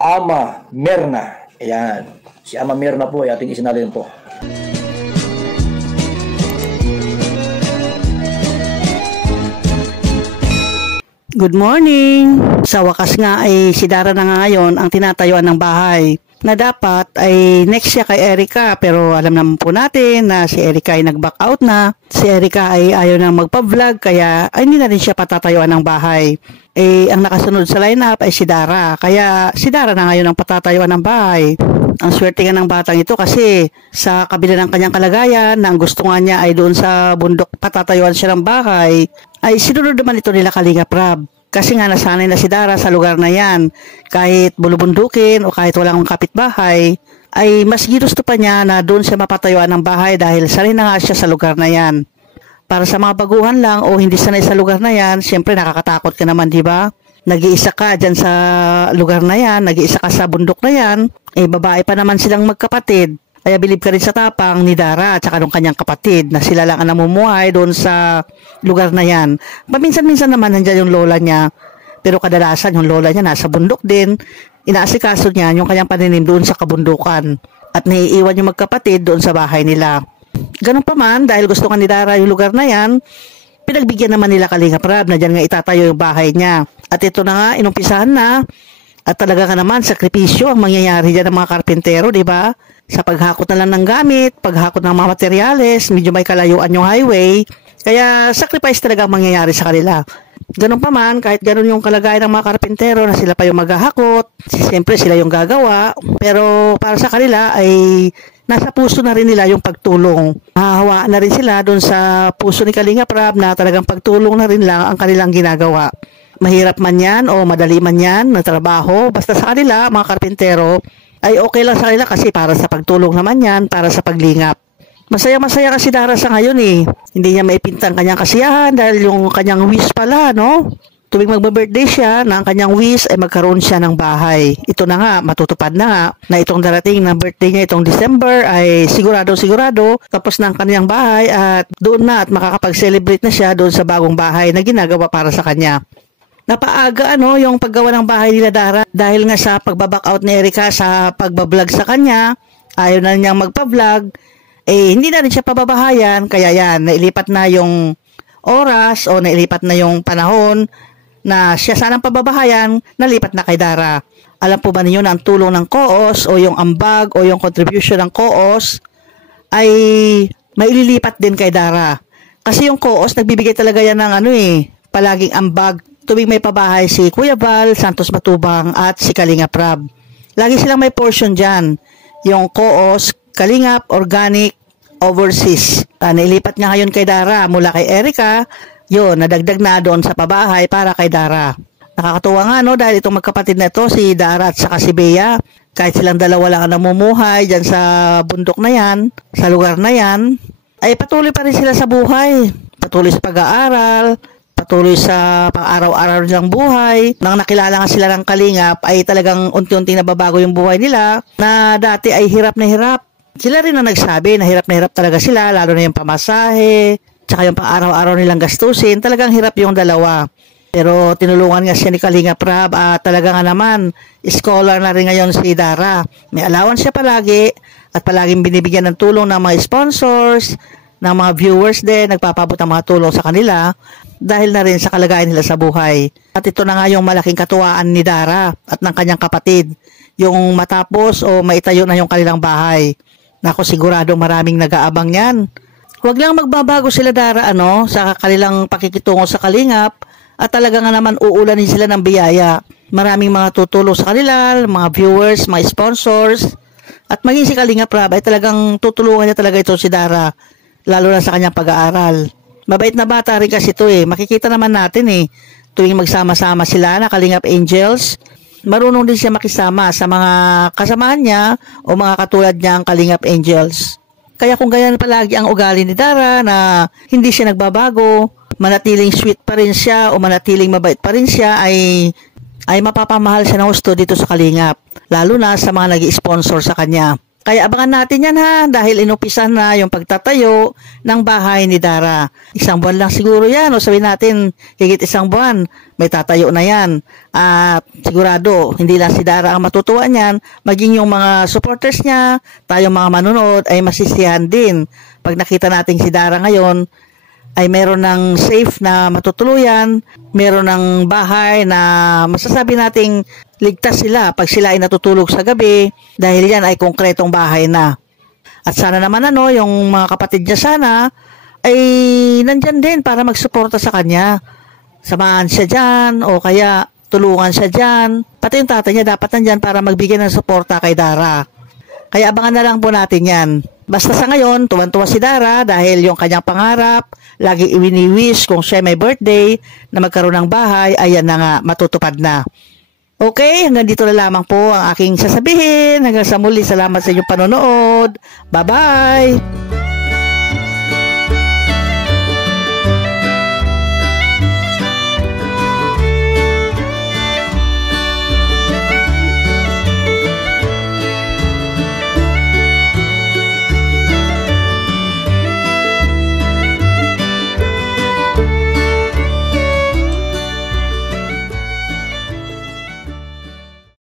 Ama Mirna. Ayan. Si Ama Mirna po ay ating isinalin po. Good morning! Sa wakas nga ay si Dara na nga ngayon ang tinatayuan ng bahay na dapat ay next siya kay Erica, pero alam naman po natin na si Erica ay nag-back out na. Si Erica ay ayaw na magpa-vlog kaya ay hindi na rin siya patatayuan ng bahay. Ang nakasunod sa lineup ay si Dara, kaya si Dara na ngayon ang patatayuan ng bahay. Ang swerte nga ng batang ito kasi sa kabila ng kanyang kalagayan na ang gusto nga niya ay doon sa bundok patatayuan siya ng bahay, ay sinunod naman ito nila Kalinga Prab. Kasi nga nasanay na si Dara sa lugar na yan. Kahit bulubundukin o kahit walang kapitbahay, ay mas ginusto pa niya na doon siya mapatayuan ng bahay dahil sanay na nga siya sa lugar na yan. Para sa mga baguhan lang o hindi sanay sa lugar na yan, siyempre nakakatakot ka naman, di ba? Nag-iisa ka dyan sa lugar na yan, nag-iisa ka sa bundok na yan, babae pa naman silang magkapatid. Kaya bilib ka rin sa tapang ni Dara at saka nung kanyang kapatid na sila lang ang namumuhay doon sa lugar na yan. Paminsan-minsan naman nandiyan yung lola niya, pero kadalasan yung lola niya nasa bundok din. Inaasikaso niya yung kanyang paninim doon sa kabundukan at naiiwan yung magkapatid doon sa bahay nila. Ganun pa man, dahil gusto nga ni Dara yung lugar na yan, pinagbigyan naman nila Kalinga Prab na dyan nga itatayo yung bahay niya. At ito na nga, inumpisahan na. At talaga ka naman, sakripisyo ang mangyayari dyan ng mga karpentero, di ba? Sa paghakot na lang ng gamit, paghakot ng mga materyales, medyo may kalayuan yung highway. Kaya sacrifice talaga ang mangyayari sa kanila. Ganun pa man, kahit ganun yung kalagayan ng mga karpentero na sila pa yung maghahakot, siyempre sila yung gagawa. Pero para sa kanila ay nasa puso na rin nila yung pagtulong. Mahahawaan na rin sila doon sa puso ni Kalinga Prab na talagang pagtulong na rin lang ang kanilang ginagawa. Mahirap man yan o madali man yan na trabaho, basta sa kanila, mga karpentero, ay okay lang sa kanila kasi para sa pagtulong naman yan, para sa paglingap. Masaya-masaya kasi Dara sa ngayon Hindi niya maipintang kanyang kasiyahan dahil yung kanyang wish pala, no? Tuwing magbe-birthday siya, na ang kanyang wish ay magkaroon siya ng bahay. Ito na nga, matutupad na nga, na itong darating na birthday niya itong December ay sigurado tapos na ang kanyang bahay at doon na at makakapag-celebrate na siya doon sa bagong bahay na ginagawa para sa kanya. Napaaga yung paggawa ng bahay nila Dara dahil nga sa pagbaback out ni Erica sa pagbablog sa kanya, ayaw na niyang magpa-vlog, hindi na rin siya pababahayan, kaya yan, nailipat na yung oras o nailipat na yung panahon na siya sanang pababahayan, nalipat na kay Dara. Alam po ba ninyo na ang tulong ng COOS o yung ambag o yung contribution ng COOS ay maililipat din kay Dara. Kasi yung COOS, nagbibigay talaga yan ng palaging ambag tuwing may pabahay si Kuya Val, Santos Matubang at si Kalinga Prab. Lagi silang may portion dyan. Yung COOS, Kalingap, Organic, Overseas. Nailipat nga ngayon kay Dara mula kay Erica, yun, nadagdag na doon sa pabahay para kay Dara. Nakakatuwa nga dahil itong magkapatid na ito, si Dara at saka si Bea, kahit silang dalawa lang ang namumuhay dyan sa bundok na yan, sa lugar na yan, ay patuloy pa rin sila sa buhay. Patuloy sa pag-aaral, patuloy sa pang-araw-araw nilang buhay. Nang nakilala nga sila ng Kalingap, ay talagang unti-unting nababago yung buhay nila na dati ay hirap na hirap. Sila rin ang nagsabi na hirap na hirap talaga sila, lalo na yung pamasahe, tsaka yung pang-araw-araw nilang gastusin. Talagang hirap yung dalawa. Pero tinulungan nga siya ni Kalinga Prab at talaga nga naman, scholar na rin ngayon si Dara. May allowance siya palagi at palaging binibigyan ng tulong ng mga sponsors, ng mga viewers din, nagpapabot ng mga tulong sa kanila dahil na rin sa kalagayan nila sa buhay. At ito na nga yung malaking katuwaan ni Dara at ng kanyang kapatid, yung matapos o maitayo na yung kanilang bahay. Nako, sigurado maraming nag-aabang yan. Huwag lang magbabago sila Dara sa kanilang pakikitungo sa Kalingap at talaga nga naman uulanin sila ng biyaya. Maraming mga tutulong sa kanila, mga viewers, mga sponsors, at maging si Kalinga Prab ay talagang tutulungan niya talaga ito si Dara, lalo na sa kanyang pag-aaral. Mabait na bata rin kasi ito makikita naman natin tuwing magsama-sama sila na Kalingap Angels, marunong din siya makisama sa mga kasamahan niya o mga katulad niya ang Kalingap Angels. Kaya kung ganyan palagi ang ugali ni Dara na hindi siya nagbabago, manatiling sweet pa rin siya o manatiling mabait pa rin siya, ay mapapamahal siya ng gusto dito sa Kalingap, lalo na sa mga nag-sponsor sa kanya. Kaya abangan natin yan ha, dahil inupisan na yung pagtatayo ng bahay ni Dara. 1 buwan lang siguro yan, o sabihin natin higit 1 buwan, may tatayo na yan. At sigurado, hindi lang si Dara ang matutuwa niyan, maging yung mga supporters niya, tayong mga manonood ay masisiyahan din. Pag nakita natin si Dara ngayon, ay meron ng safe na matutuluyan, meron ng bahay na masasabi nating ligtas sila pag sila ay natutulog sa gabi dahil yan ay konkretong bahay na. At sana naman yung mga kapatid niya sana ay nandyan din para magsuporta sa kanya. Samahan siya dyan o kaya tulungan siya dyan. Pati yung tatay niya dapat nandyan para magbigay ng suporta kay Dara. Kaya abangan na lang po natin yan. Basta sa ngayon, tuwan-tuwa si Dara dahil yung kanyang pangarap, lagi iwini-wish kung siya may birthday na magkaroon ng bahay, ayan na nga, matutupad na. Okay, hanggang dito na lamang po ang aking sasabihin. Hanggang sa muli, salamat sa inyong panonood. Bye-bye!